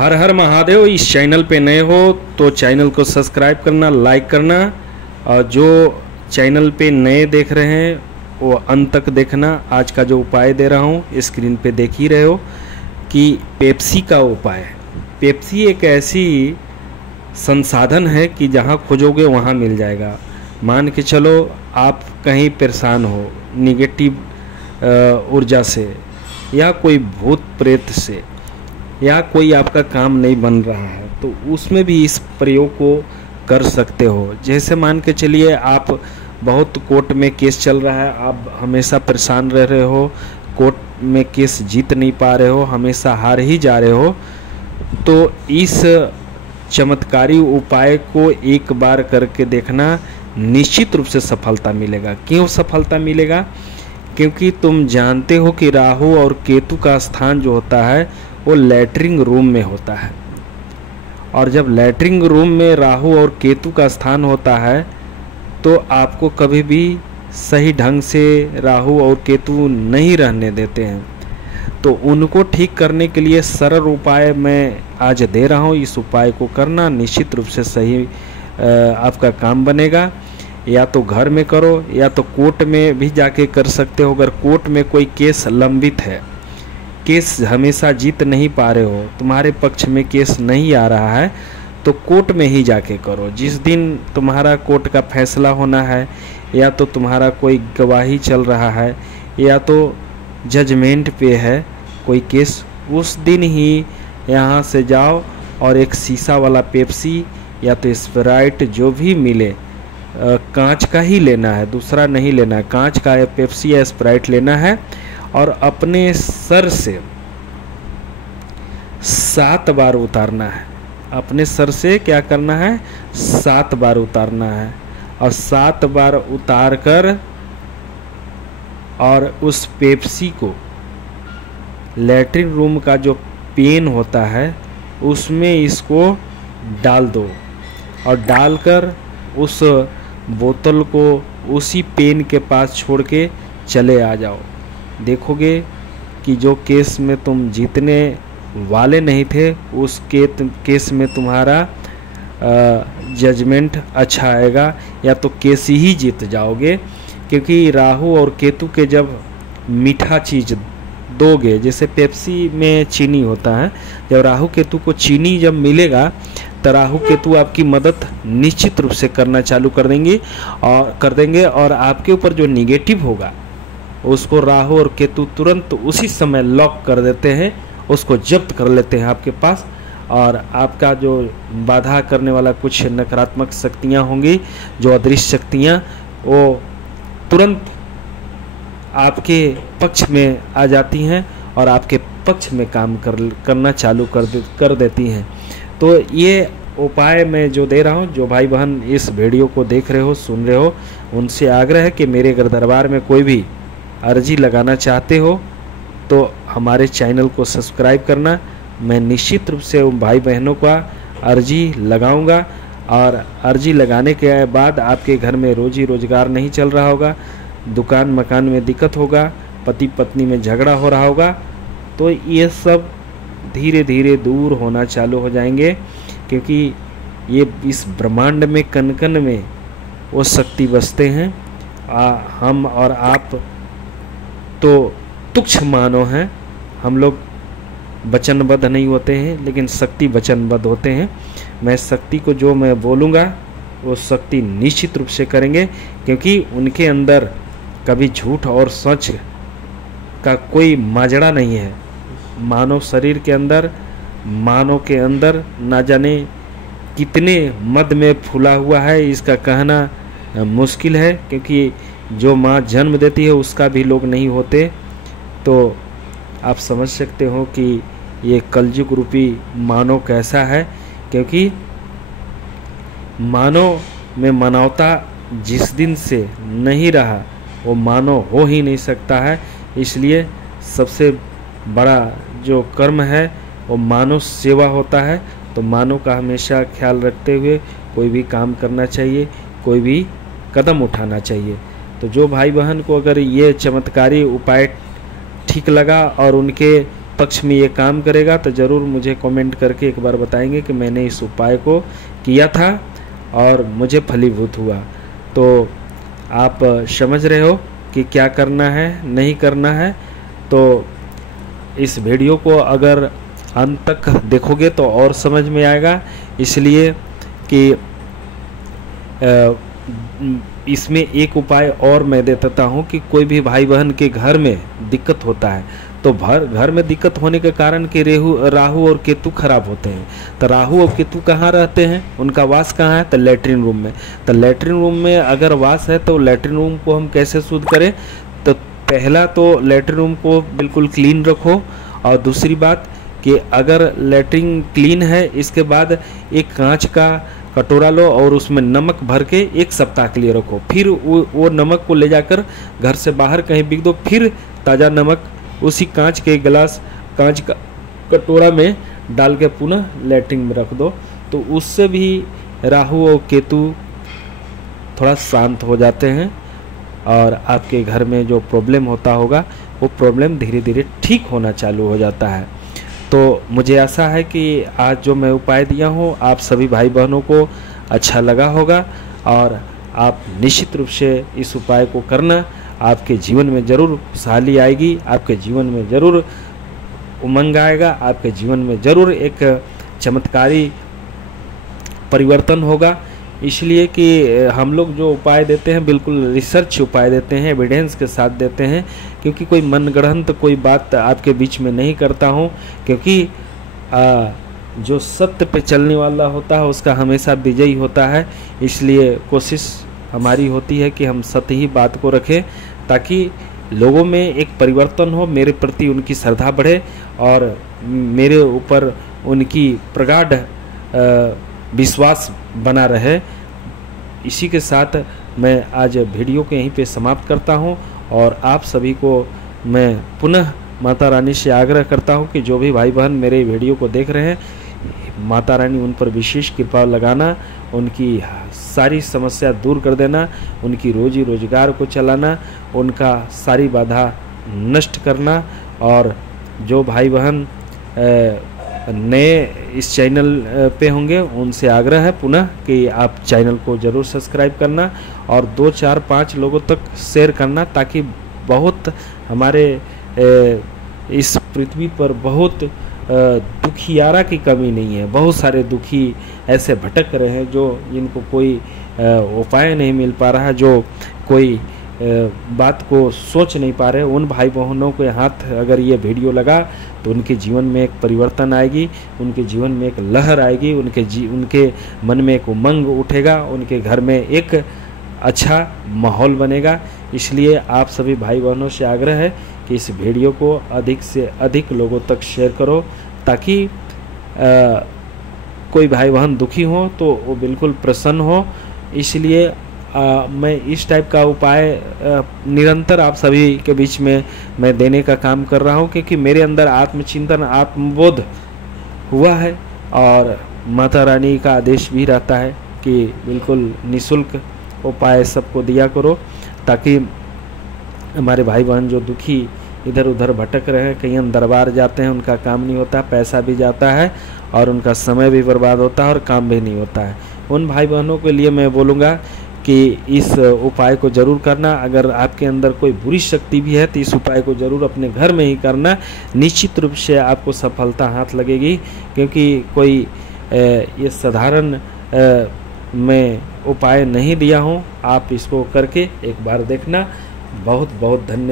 हर हर महादेव। इस चैनल पे नए हो तो चैनल को सब्सक्राइब करना, लाइक करना, और जो चैनल पे नए देख रहे हैं वो अंत तक देखना। आज का जो उपाय दे रहा हूँ स्क्रीन पे देख ही रहे हो कि पेप्सी का उपाय। पेप्सी एक ऐसी संसाधन है कि जहाँ खोजोगे वहाँ मिल जाएगा। मान के चलो आप कहीं परेशान हो निगेटिव ऊर्जा से, या कोई भूत प्रेत से, या कोई आपका काम नहीं बन रहा है, तो उसमें भी इस प्रयोग को कर सकते हो। जैसे मान के चलिए आप बहुत कोर्ट में केस चल रहा है, आप हमेशा परेशान रह रहे हो, कोर्ट में केस जीत नहीं पा रहे हो, हमेशा हार ही जा रहे हो, तो इस चमत्कारी उपाय को एक बार करके देखना, निश्चित रूप से सफलता मिलेगा। क्यों सफलता मिलेगा? क्योंकि तुम जानते हो कि राहु और केतु का स्थान जो होता है वो लैट्रिन रूम में होता है, और जब लैट्रिन रूम में राहु और केतु का स्थान होता है तो आपको कभी भी सही ढंग से राहु और केतु नहीं रहने देते हैं। तो उनको ठीक करने के लिए सरल उपाय मैं आज दे रहा हूँ। इस उपाय को करना, निश्चित रूप से सही आपका काम बनेगा। या तो घर में करो या तो कोर्ट में भी जाके कर सकते हो। अगर कोर्ट में कोई केस लंबित है, केस हमेशा जीत नहीं पा रहे हो, तुम्हारे पक्ष में केस नहीं आ रहा है, तो कोर्ट में ही जाके करो। जिस दिन तुम्हारा कोर्ट का फैसला होना है, या तो तुम्हारा कोई गवाही चल रहा है, या तो जजमेंट पे है कोई केस, उस दिन ही यहाँ से जाओ और एक शीशा वाला पेप्सी या तो स्प्राइट जो भी मिले, कांच का ही लेना है, दूसरा नहीं लेना है, कांच का या पेप्सी या स्प्राइट लेना है, और अपने सर से 7 बार उतारना है। अपने सर से क्या करना है? 7 बार उतारना है, और 7 बार उतार कर और उस पेप्सी को लैट्रिन रूम का जो पेन होता है उसमें इसको डाल दो, और डालकर उस बोतल को उसी पेन के पास छोड़ के चले आ जाओ। देखोगे कि जो केस में तुम जीतने वाले नहीं थे, उस केस में तुम्हारा जजमेंट अच्छा आएगा, या तो केस ही जीत जाओगे। क्योंकि राहु और केतु के जब मीठा चीज़ दोगे, जैसे पेप्सी में चीनी होता है, जब राहु केतु को चीनी जब मिलेगा तो राहु केतु आपकी मदद निश्चित रूप से करना चालू कर देंगे, और आपके ऊपर जो निगेटिव होगा उसको राहु और केतु तुरंत उसी समय लॉक कर देते हैं, उसको जब्त कर लेते हैं आपके पास। और आपका जो बाधा करने वाला कुछ नकारात्मक शक्तियाँ होंगी, जो अदृश्य शक्तियाँ, वो तुरंत आपके पक्ष में आ जाती हैं और आपके पक्ष में काम करना चालू कर देती हैं। तो ये उपाय मैं जो दे रहा हूँ, जो भाई बहन इस वीडियो को देख रहे हो, सुन रहे हो, उनसे आग्रह है कि मेरे अगर दरबार में कोई भी अर्जी लगाना चाहते हो तो हमारे चैनल को सब्सक्राइब करना। मैं निश्चित रूप से उन भाई बहनों का अर्जी लगाऊंगा, और अर्जी लगाने के बाद आपके घर में रोजी रोजगार नहीं चल रहा होगा, दुकान मकान में दिक्कत होगा, पति पत्नी में झगड़ा हो रहा होगा, तो ये सब धीरे धीरे दूर होना चालू हो जाएंगे। क्योंकि ये इस ब्रह्मांड में कण कण में वो शक्ति बसते हैं। हम और आप तो तुच्छ मानव हैं, हम लोग वचनबद्ध नहीं होते हैं, लेकिन शक्ति वचनबद्ध होते हैं। मैं शक्ति को जो मैं बोलूँगा वो शक्ति निश्चित रूप से करेंगे, क्योंकि उनके अंदर कभी झूठ और सच का कोई माजरा नहीं है। मानव शरीर के अंदर, मानव के अंदर ना जाने कितने मद में फूला हुआ है, इसका कहना मुश्किल है। क्योंकि जो माँ जन्म देती है उसका भी लोग नहीं होते। तो आप समझ सकते हो कि ये कलयुग रूपी मानव कैसा है। क्योंकि मानव में मानवता जिस दिन से नहीं रहा, वो मानव हो ही नहीं सकता है। इसलिए सबसे बड़ा जो कर्म है वो मानव सेवा होता है। तो मानव का हमेशा ख्याल रखते हुए कोई भी काम करना चाहिए, कोई भी कदम उठाना चाहिए। तो जो भाई बहन को अगर ये चमत्कारी उपाय ठीक लगा और उनके पक्ष में ये काम करेगा तो ज़रूर मुझे कमेंट करके एक बार बताएंगे कि मैंने इस उपाय को किया था और मुझे फलीभूत हुआ। तो आप समझ रहे हो कि क्या करना है नहीं करना है। तो इस वीडियो को अगर अंत तक देखोगे तो और समझ में आएगा, इसलिए कि इसमें एक उपाय और मैं दे देता हूँ कि कोई भी भाई बहन के घर में दिक्कत होता है तो घर में दिक्कत होने के कारण कि राहु और केतु खराब होते हैं। तो राहु और केतु कहाँ रहते हैं, उनका वास कहाँ है, तो लैट्रिन रूम में। तो लैट्रिन रूम में अगर वास है तो लैट्रिन रूम को हम कैसे शुद्ध करें, तो पहला तो लैट्रिन रूम को बिल्कुल क्लीन रखो, और दूसरी बात कि अगर लैट्रिन क्लीन है इसके बाद एक कांच का कटोरा लो और उसमें नमक भर के 1 सप्ताह के लिए रखो। फिर वो नमक को ले जाकर घर से बाहर कहीं बिक दो, फिर ताज़ा नमक उसी कांच के गिलास, कांच का कटोरा में डाल के पुनः लैट्रिन में रख दो। तो उससे भी राहु और केतु थोड़ा शांत हो जाते हैं और आपके घर में जो प्रॉब्लम होता होगा वो प्रॉब्लम धीरे धीरे ठीक होना चालू हो जाता है। तो मुझे आशा है कि आज जो मैं उपाय दिया हूँ आप सभी भाई बहनों को अच्छा लगा होगा, और आप निश्चित रूप से इस उपाय को करना। आपके जीवन में ज़रूर खुशहाली आएगी, आपके जीवन में ज़रूर उमंग आएगा, आपके जीवन में ज़रूर एक चमत्कारी परिवर्तन होगा। इसलिए कि हम लोग जो उपाय देते हैं बिल्कुल रिसर्च उपाय देते हैं, एविडेंस के साथ देते हैं, क्योंकि कोई मनगढ़ंत कोई बात आपके बीच में नहीं करता हूँ। क्योंकि जो सत्य पे चलने वाला होता है उसका हमेशा विजयी होता है। इसलिए कोशिश हमारी होती है कि हम सत्य ही बात को रखें, ताकि लोगों में एक परिवर्तन हो, मेरे प्रति उनकी श्रद्धा बढ़े और मेरे ऊपर उनकी प्रगाढ़ विश्वास बना रहे। इसी के साथ मैं आज वीडियो को यहीं पे समाप्त करता हूं, और आप सभी को मैं पुनः माता रानी से आग्रह करता हूं कि जो भी भाई बहन मेरे वीडियो को देख रहे हैं, माता रानी उन पर विशेष कृपा लगाना, उनकी सारी समस्या दूर कर देना, उनकी रोजी रोजगार को चलाना, उनका सारी बाधा नष्ट करना। और जो भाई बहन नए इस चैनल पे होंगे उनसे आग्रह है पुनः कि आप चैनल को ज़रूर सब्सक्राइब करना और 2, 4, 5 लोगों तक शेयर करना, ताकि बहुत हमारे इस पृथ्वी पर बहुत दुखियारा की कमी नहीं है। बहुत सारे दुखी ऐसे भटक रहे हैं जो जिनको कोई उपाय नहीं मिल पा रहा है, जो कोई बात को सोच नहीं पा रहे। उन भाई बहनों के हाथ अगर ये वीडियो लगा तो उनके जीवन में एक परिवर्तन आएगी, उनके जीवन में एक लहर आएगी, उनके मन में एक उमंग उठेगा, उनके घर में एक अच्छा माहौल बनेगा। इसलिए आप सभी भाई बहनों से आग्रह है कि इस वीडियो को अधिक से अधिक लोगों तक शेयर करो, ताकि कोई भाई बहन दुखी हो तो वो बिल्कुल प्रसन्न हो। इसलिए मैं इस टाइप का उपाय निरंतर आप सभी के बीच में मैं देने का काम कर रहा हूं, क्योंकि मेरे अंदर आत्मचिंतन आत्मबोध हुआ है, और माता रानी का आदेश भी रहता है कि बिल्कुल निःशुल्क उपाय सबको दिया करो, ताकि हमारे भाई बहन जो दुखी इधर उधर भटक रहे हैं, कहीं हम दरबार जाते हैं उनका काम नहीं होता, पैसा भी जाता है और उनका समय भी बर्बाद होता है और काम भी नहीं होता है। उन भाई बहनों के लिए मैं बोलूँगा कि इस उपाय को ज़रूर करना। अगर आपके अंदर कोई बुरी शक्ति भी है तो इस उपाय को ज़रूर अपने घर में ही करना, निश्चित रूप से आपको सफलता हाथ लगेगी। क्योंकि कोई ये साधारण मैं उपाय नहीं दिया हूँ, आप इसको करके एक बार देखना। बहुत बहुत धन्यवाद।